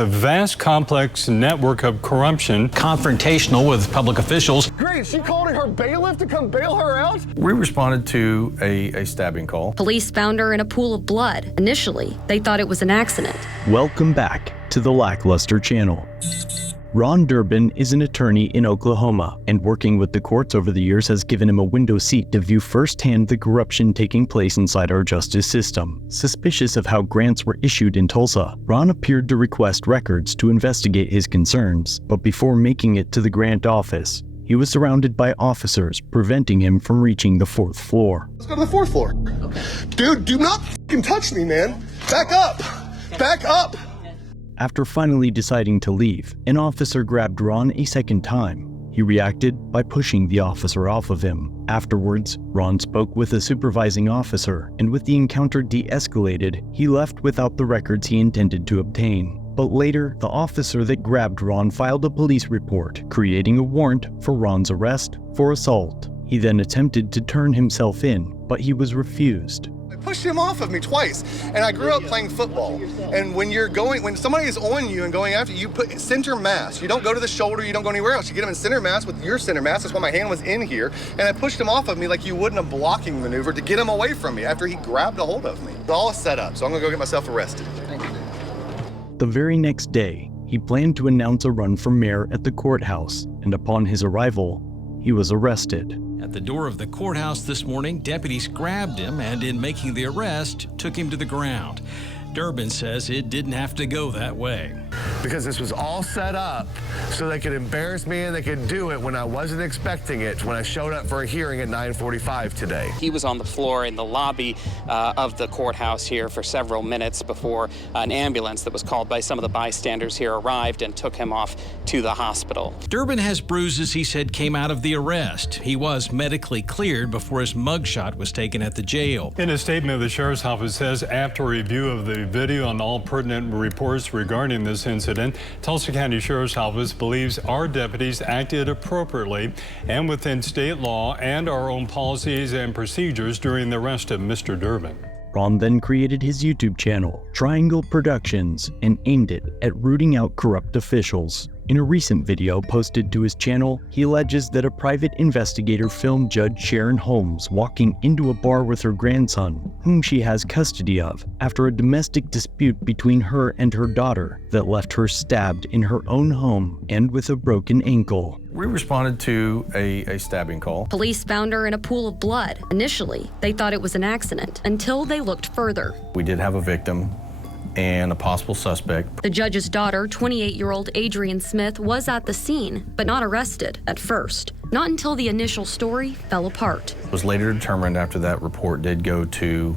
A vast, complex network of corruption. Confrontational with public officials. Great, she called in her bailiff to come bail her out? We responded to a stabbing call. Police found her in a pool of blood. Initially, they thought it was an accident. Welcome back to the LackLuster channel. Ron Durbin is an attorney in Oklahoma, and working with the courts over the years has given him a window seat to view firsthand the corruption taking place inside our justice system. Suspicious of how grants were issued in Tulsa, Ron appeared to request records to investigate his concerns, but before making it to the grant office, he was surrounded by officers, preventing him from reaching the 4th floor. Let's go to the 4th floor. Okay. Dude, do not f***ing touch me, man. Back up. Back up. After finally deciding to leave, an officer grabbed Ron a second time. He reacted by pushing the officer off of him. Afterwards, Ron spoke with a supervising officer, and with the encounter de-escalated, he left without the records he intended to obtain. But later, the officer that grabbed Ron filed a police report, creating a warrant for Ron's arrest for assault. He then attempted to turn himself in, but he was refused. Pushed him off of me twice, and I grew up playing football. And when somebody is on you and going after you, put center mass. You don't go to the shoulder, you don't go anywhere else. You get him in center mass with your center mass. That's why my hand was in here, and I pushed him off of me like you would in a blocking maneuver to get him away from me after he grabbed a hold of me. It's all set up, so I'm gonna go get myself arrested. The very next day, he planned to announce a run for mayor at the courthouse, and upon his arrival, he was arrested. At the door of the courthouse this morning, deputies grabbed him and, in making the arrest, took him to the ground. Durbin says it didn't have to go that way. Because this was all set up so they could embarrass me and they could do it when I wasn't expecting it, when I showed up for a hearing at 9:45 today. He was on the floor in the lobby of the courthouse here for several minutes before an ambulance that was called by some of the bystanders here arrived and took him off to the hospital. Durbin has bruises he said came out of the arrest. He was medically cleared before his mugshot was taken at the jail. In a statement, the sheriff's office says after review of the video and all pertinent reports regarding this incident, Tulsa County Sheriff's Office believes our deputies acted appropriately and within state law and our own policies and procedures during the arrest of Mr. Durbin. Ron then created his YouTube channel, Triangle Productions, and aimed it at rooting out corrupt officials. In a recent video posted to his channel, he alleges that a private investigator filmed Judge Sharon Holmes walking into a bar with her grandson, whom she has custody of, after a domestic dispute between her and her daughter that left her stabbed in her own home and with a broken ankle. We responded to a stabbing call. Police found her in a pool of blood. Initially, they thought it was an accident until they looked further. We did have a victim and a possible suspect. The judge's daughter, 28-year-old Adrienne Smith, was at the scene, but not arrested at first. Not until the initial story fell apart. It was later determined after that report did go to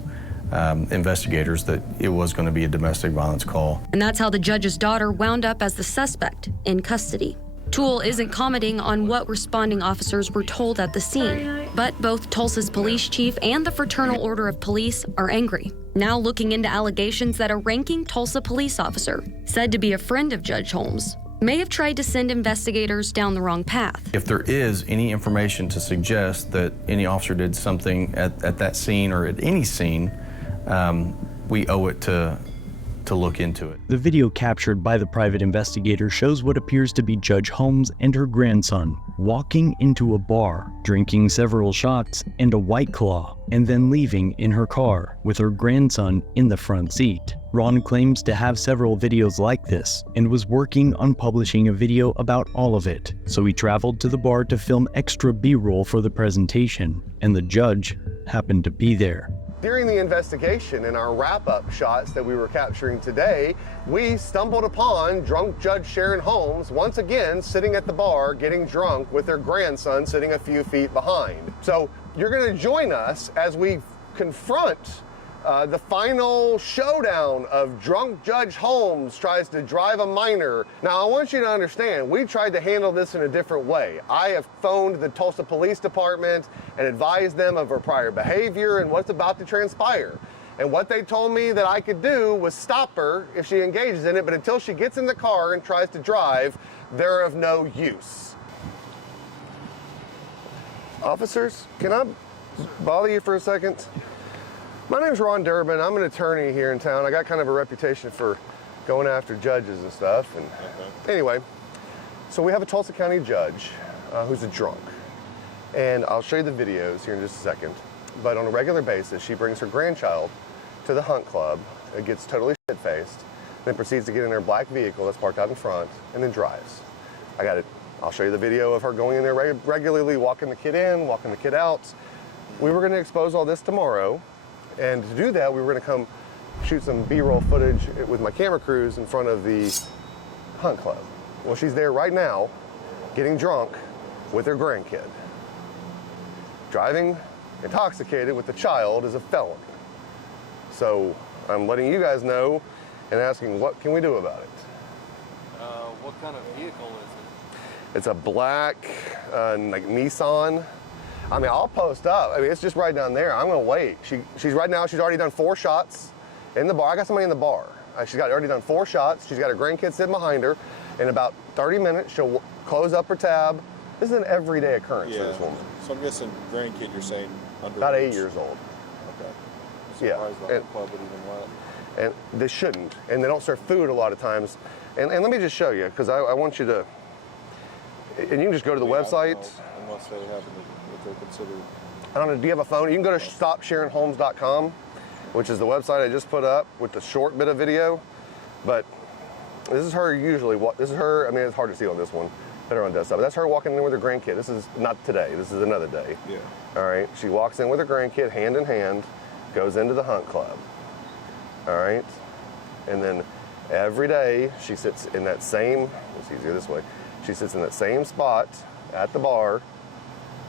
investigators that it was going to be a domestic violence call. And that's how the judge's daughter wound up as the suspect in custody. Toole isn't commenting on what responding officers were told at the scene, but both Tulsa's police chief and the Fraternal Order of Police are angry, now looking into allegations that a ranking Tulsa police officer, said to be a friend of Judge Holmes, may have tried to send investigators down the wrong path. If there is any information to suggest that any officer did something at that scene or at any scene, we owe it to look into it. The video captured by the private investigator shows what appears to be Judge Holmes and her grandson walking into a bar, drinking several shots and a White Claw, and then leaving in her car with her grandson in the front seat. Ron claims to have several videos like this and was working on publishing a video about all of it, so he traveled to the bar to film extra B-roll for the presentation, and the judge happened to be there. During the investigation and our wrap-up shots that we were capturing today, we stumbled upon drunk Judge Sharon Holmes once again sitting at the bar getting drunk with her grandson sitting a few feet behind. So you're going to join us as we confront the final showdown of drunk Judge Holmes tries to drive a minor. Now, I want you to understand, we tried to handle this in a different way. I have phoned the Tulsa Police Department and advised them of her prior behavior and what's about to transpire. And what they told me that I could do was stop her if she engages in it, but until she gets in the car and tries to drive, they're of no use. Officers, can I bother you for a second? My name's Ron Durbin. I'm an attorney here in town. I got kind of a reputation for going after judges and stuff. And anyway, so we have a Tulsa County judge who's a drunk. And I'll show you the videos here in just a second. But on a regular basis, she brings her grandchild to the hunt club. It gets totally shit-faced, then proceeds to get in her black vehicle that's parked out in front, and then drives. I got it. I'll show you the video of her going in there regularly, walking the kid in, walking the kid out. We were going to expose all this tomorrow, and to do that, we were going to come shoot some B-roll footage with my camera crews in front of the hunt club. Well, she's there right now, getting drunk with her grandkid. Driving intoxicated with the child is a felony. So I'm letting you guys know and asking, what can we do about it? What kind of vehicle is it? It's a black, like Nissan. I mean, I'll post up. I mean, it's just right down there. I'm gonna wait. She's right now, she's already done 4 shots in the bar. I got somebody in the bar. She's already done 4 shots. She's got her grandkid sitting behind her. In about 30 minutes, she'll close up her tab. This is an everyday occurrence for this woman. So I'm guessing grandkid, you're saying under About 8 years old. Okay. Yeah. The club would even let. And they shouldn't. And they don't serve food a lot of times. And let me just show you, because I want you to, and you can just go to the website. Unless they have what they're considered. I don't know, do you have a phone? You can go to stopsharinghomes.com, which is the website I just put up with the short bit of video. But this is her usually, this is her, I mean, it's hard to see on this one, better on desktop. But that's her walking in with her grandkid. This is not today, this is another day. Yeah. All right, she walks in with her grandkid, hand in hand, goes into the hunt club. All right, and then every day she sits in that same, it's easier this way, she sits in that same spot at the bar.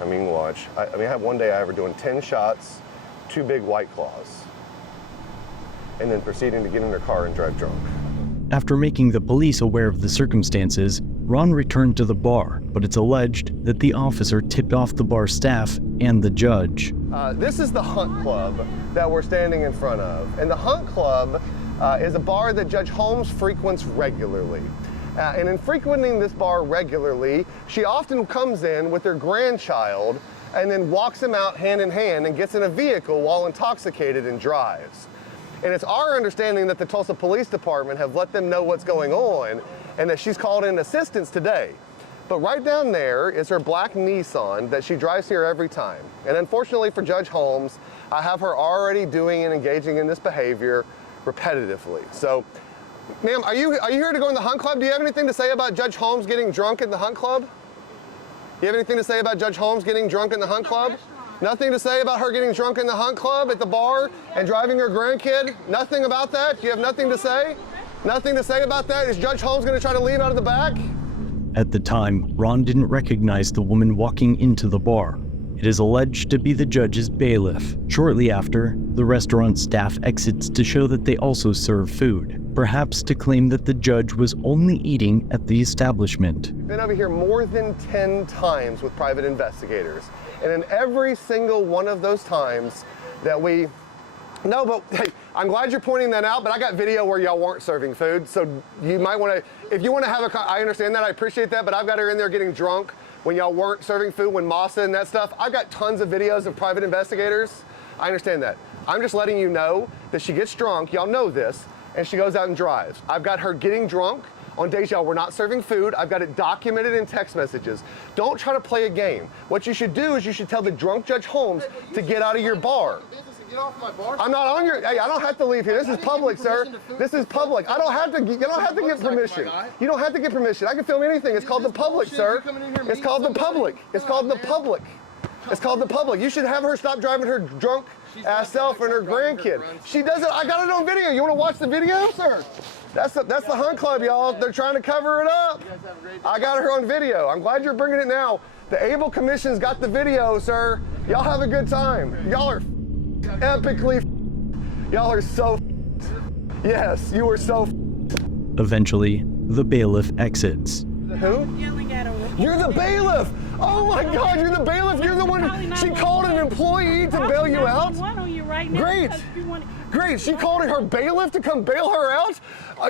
I mean, watch. I had one day I ever doing 10 shots, 2 big White Claws, and then proceeding to get in her car and drive drunk. After making the police aware of the circumstances, Ron returned to the bar, but it's alleged that the officer tipped off the bar staff and the judge. This is the Hunt Club that we're standing in front of. And the Hunt Club is a bar that Judge Holmes frequents regularly. And in frequenting this bar regularly, she often comes in with her grandchild and then walks him out hand in hand and gets in a vehicle while intoxicated and drives. And it's our understanding that the Tulsa Police Department have let them know what's going on and that she's called in assistance today. But right down there is her black Nissan that she drives here every time. And unfortunately for Judge Holmes, I have her already doing and engaging in this behavior repetitively. So, ma'am, are you here to go in the Hunt Club? Do you have anything to say about Judge Holmes getting drunk in the Hunt Club? You have anything to say about Judge Holmes getting drunk in the Hunt Club? Nothing to say about her getting drunk in the Hunt Club at the bar and driving her grandkid? Nothing about that? You have nothing to say? Nothing to say about that? Is Judge Holmes going to try to leave out of the back? At the time, Ron didn't recognize the woman walking into the bar. It is alleged to be the judge's bailiff. Shortly after, the restaurant staff exits to show that they also serve food, perhaps to claim that the judge was only eating at the establishment. We've been over here more than 10 times with private investigators. And in every single one of those times that we, no, but hey, I'm glad you're pointing that out, but I got video where y'all weren't serving food. So you might want to, if you want to have I understand that, I appreciate that, but I've got her in there getting drunk when y'all weren't serving food, when Masa and that stuff. I've got tons of videos of private investigators. I understand that. I'm just letting you know that she gets drunk, y'all know this, and she goes out and drives. I've got her getting drunk on days y'all were not serving food. I've got it documented in text messages. Don't try to play a game. What you should do is you should tell the drunk Judge Holmes to get out of your bar. Get off my bar. I'm not on your, hey, I don't have to leave here. This is public, sir. This is public. I don't have to, you don't have to get permission. You don't have to get permission. I can film anything. It's called the public, sir. It's called the public. It's called the public. It's called the public. You should have her stop driving her drunk ass self and her grandkid. She doesn't, I got it on video. You want to watch the video, sir? That's the Hunt Club, y'all. They're trying to cover it up. I got her on video. I'm glad you're bringing it now. The Able Commission's got the video, sir. Y'all have a good time. Y'all are epically y'all are so yes, you are so Eventually, the bailiff exits. Who? Yelling at her. You're the bailiff! Oh my God, you're the bailiff! You're the one, she called an employee to bail you out? Great! Great, she called her bailiff to come bail her out?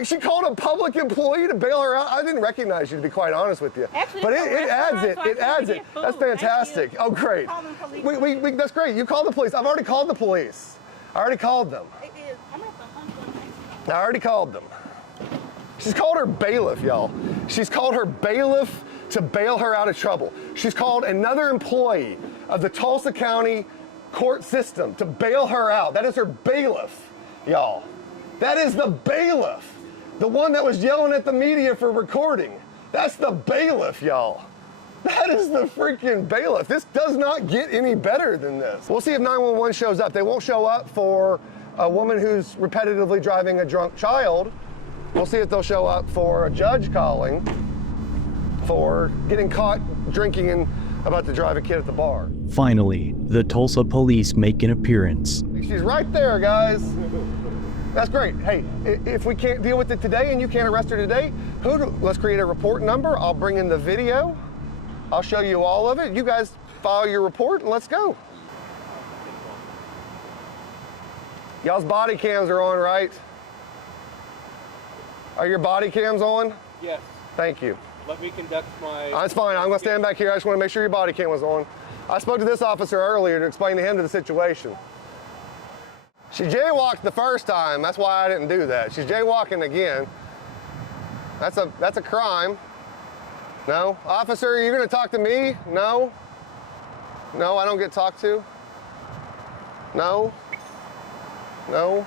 She called a public employee to bail her out? I didn't recognize you, to be quite honest with you. Actually, but it adds it, it adds it. That's fantastic. Oh great. That's great, you called the police. I've already called the police. I already called them. I already called them. She's called her bailiff, y'all. She's called her bailiff to bail her out of trouble. She's called another employee of the Tulsa County court system to bail her out. That is her bailiff, y'all. That is the bailiff. The one that was yelling at the media for recording. That's the bailiff, y'all. That is the freaking bailiff. This does not get any better than this. We'll see if 911 shows up. They won't show up for a woman who's repetitively driving a drunk child. We'll see if they'll show up for a judge calling for getting caught drinking and about to drive a kid at the bar. Finally, the Tulsa police make an appearance. She's right there, guys. That's great. Hey, if we can't deal with it today and you can't arrest her today, let's create a report number. I'll bring in the video. I'll show you all of it. You guys file your report and let's go. Y'all's body cams are on, right? Are your body cams on? Yes. Thank you. Let me conduct my... That's fine. I'm going to stand back here. I just want to make sure your body cam was on. I spoke to this officer earlier to explain to him the situation. She jaywalked the first time. That's why I didn't do that. She's jaywalking again. That's a crime. No. Officer, are you going to talk to me? No. No, I don't get talked to. No. No.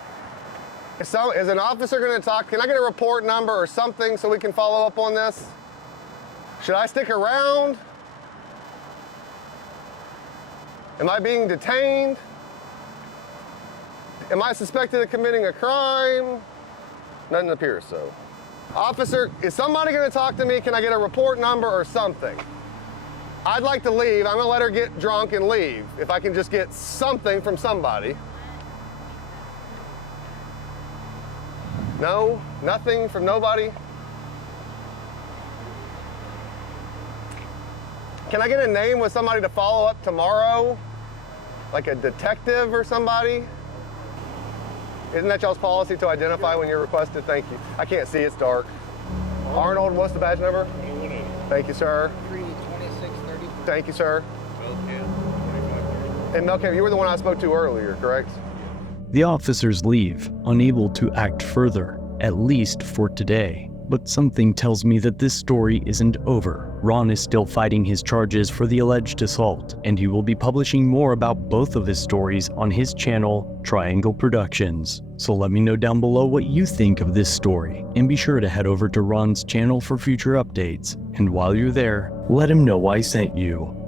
Is an officer going to talk? Can I get a report number or something so we can follow up on this? Should I stick around? Am I being detained? Am I suspected of committing a crime? Nothing appears so. Officer, is somebody going to talk to me? Can I get a report number or something? I'd like to leave. I'm going to let her get drunk and leave. If I can just get something from somebody. No? Nothing from nobody? Can I get a name with somebody to follow up tomorrow? Like a detective or somebody? Isn't that y'all's policy to identify when you're requested? Thank you. I can't see, it's dark. Arnold, what's the badge number? Thank you, sir. 32630. Thank you, sir. And Melcam, you were the one I spoke to earlier, correct? The officers leave, unable to act further, at least for today. But something tells me that this story isn't over. Ron is still fighting his charges for the alleged assault, and he will be publishing more about both of his stories on his channel, Triangle Productions. So let me know down below what you think of this story, and be sure to head over to Ron's channel for future updates. And while you're there, let him know I sent you.